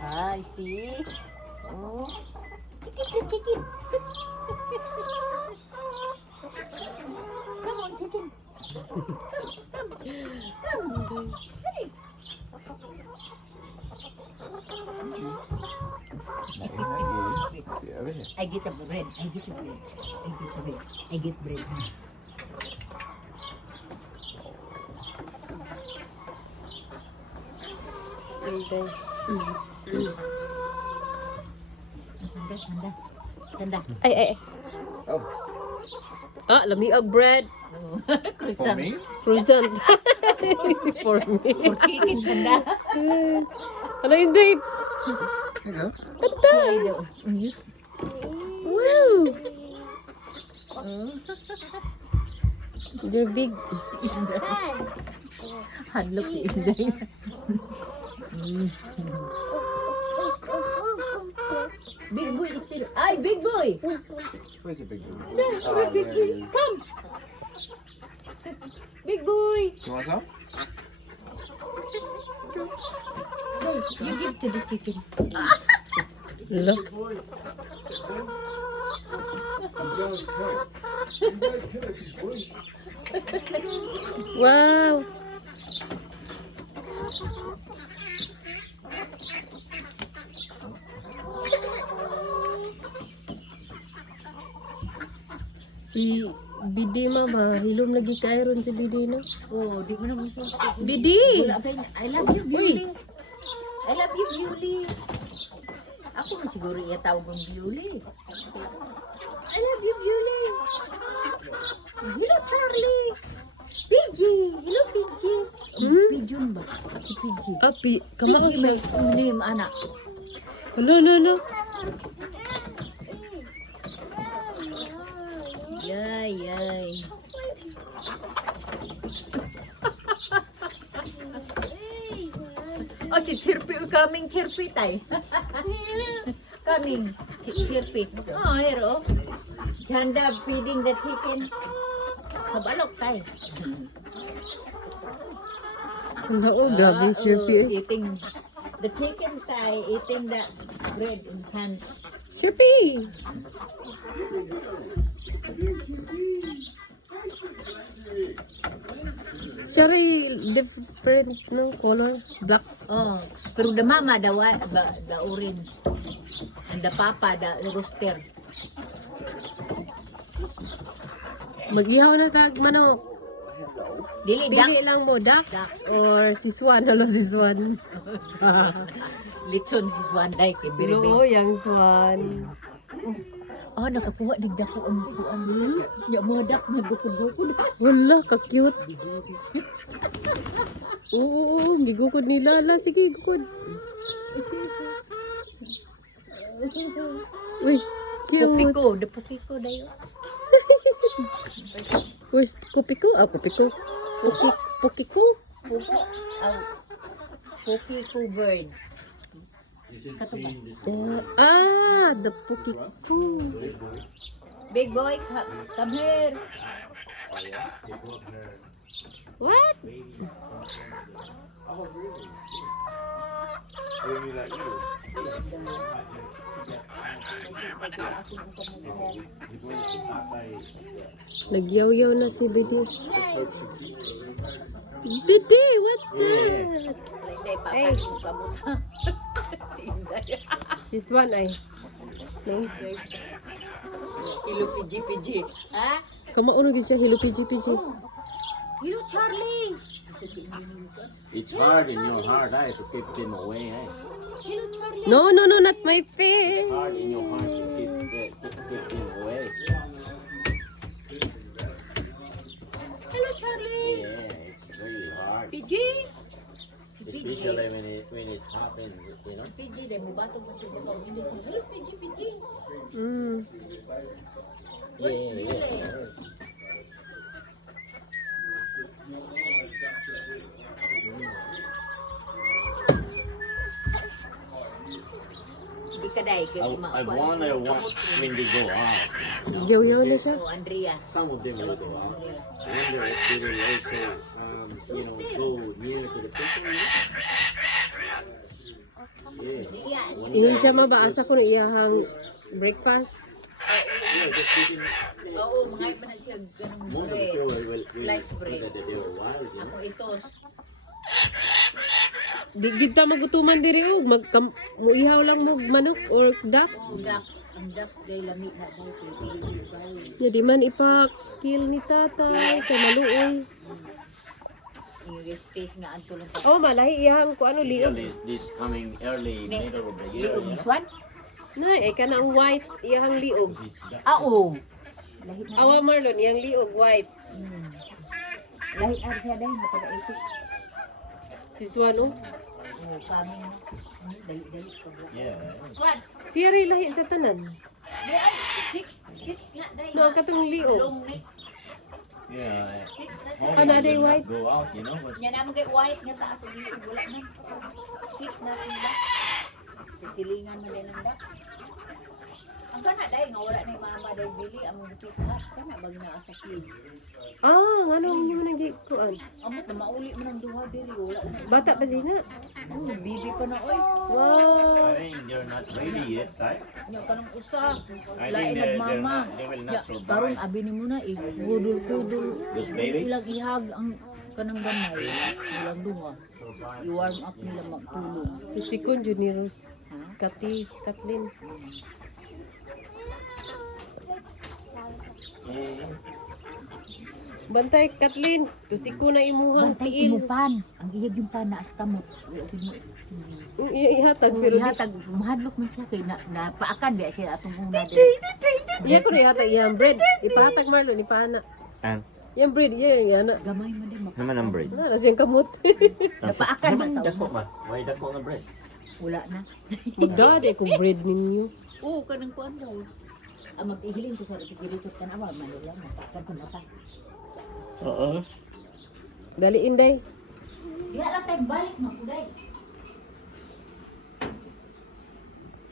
I see. Oh. Chicken, chicken. Come on, chicken. Come. Hey. I get the bread. I get the bread. I get the bread. I get bread. Sanda, sanda. Sanda. Ay. Oh, Ah, lami ang bread. for me? Croissant. For me. For chicken, sanda. Ano hindi? Here you go. Try daw. Wow. You're big. Hadlok si Inday. Big boy is still. Ay, big boy! Where's the big one? There, Oh, big there boy. it is. Come! Big boy! You want some? Hey, you give to the chicken. Look. Wow. Si Bidi mama, hilom lagi kairon si Bidi no. Oh, di mo na gusto. Bidi. Wala pa yun. I love you, Beauty. I love you, Beauty. Ako na siguro iatawag ang Beauty. I love you, Beauty. Hello, Charlie. PG. Hello, PG. Pigeon ba? Si PG. Api, kamao PG siya. may name, anak. Hello. Yay. Oh, si Chirpy coming, Chirpy tay. Coming, Chirpy. Oh, here oh. Chanda feeding the chicken. Kabalok tay. Oo, grabe siya. Eating the chicken tay, eating the bread in hands. Shirpy! Sorry, different no color. Black. Oh, pero the mama, the orange. And the papa, the rooster. Mag-ihaw na tag manok. Dili, duck. Pili lang mo, duck Duck. or siswan. Hello, siswan. Lechon si Swanday kay Biribi. No, yung swan. Oh, nakakuha din dako ang kuan. Ya mo dak nagukod-gukod. Wala, ka-cute. Oo, gigukod nila. Ala, sige, gukod. Uy, cute. Pupiko, the pupiko dayo. Where's Kupiko? Ah, Kupiko. Pukiko? Pupo. Pupiko bird. Katuba. The Pukiko. Big boy, come here. What? Nagyaw-yaw na si Bidi. Bidi, what's that? Hindi, papagin pa mo. Si Inday. This one ay. No? Ilo PG. Ha? Kamauno gid siya, hilo piji-piji. Hello, Charlie. It's hard in your heart, to keep them away, Hello, Charlie. No, not my face. Hard in your heart to keep them away. Hello, Charlie. Yeah, it's really hard. PG. Si PG. Especially when it happens, you know. PG, dahil mo bato pa siya. Hello, PG. Mm. Yeah. kaday kay I wonder when they go out. Yaw-yaw na siya. Oh, Andrea. Some of them will go out. I wonder if they will also, go near to the people. Yeah. Ingon siya mabaasa ko na iyahang breakfast. Yeah, just eating. Oo, mga iba na siya ganung Most of the bread. people will Slice bread. they were wild, you know. Ako itos. Di kita magutuman diri og muihaw lang mo manok or duck. Oh, ducks. Ang ducks day lami na daw kay Billy. Ya di man ipa-kill ni tatay kay maluoy. Yung stage nga anto lang. Oh, malahi iyahang ko ano liog. This coming early middle of the year. Liog this one? Na kana ang white iyahang liog. Ah, oo. Lahi na. Awa Marlon iyang liog white. Lahi na siya day na taga-itik. Sis Wano. Oh, kami na. Dali-dali ka ba? Yeah. What? Siya rin lahi sa tanan. Di ay, six na day. No, katong liog. Long neck. Yeah. Six na Hopefully siya. Ano, they day will not white? go out, you know. But Yan naman kay white nga taas ang liog. Wala man. Six na sila. Sisilingan mo din ang duck. Ang kana day nga wala na yung mama day bili. Ang mga pick up. Kana bag na sa cage. Ah, ano ang mo nang gikuan? Amot na mauli mo ng duha diri. Wala na. Bata pa din na. Oh, bibi pa na oy. Wow. I think they're not ready yet, right? Nya kanang usa. I Lain think nagmama. they will Ya, not survive. karon abi ni mo na igudul-kudul. Those babies? Ilang ihag ang kanang gamay. Ilang duha. I-warm up nila magtulog. Sikon Juniorus. Ha? Kati, Kathleen. Bantay Kathleen, tusiko na imuhang Bantay tiil. mo pan. Ang ihag yung pan na sa kamot. Wala ko mo. Ihatag Pero pero di. ihatag mahadlok man siya kay na paakan biya siya atong una din. Iya ko rin ihatag iyang bread. Ipahatag Marlon, ipahana. And Yang bread, iya yana. Gamay man din mapaakan. naman ang bread. Wala siyang kamot. Napaakan man sa Dako una. man. Why dako na bread? Wala na. Magdade kung bread ninyo. Oo, kanang kuan daw. Ang mag-ihiling ko sa ikikiritot ka na ba, Manila, napaakan ko na pa. Oo. Dali inday. Diha lang tayo balik, makuday.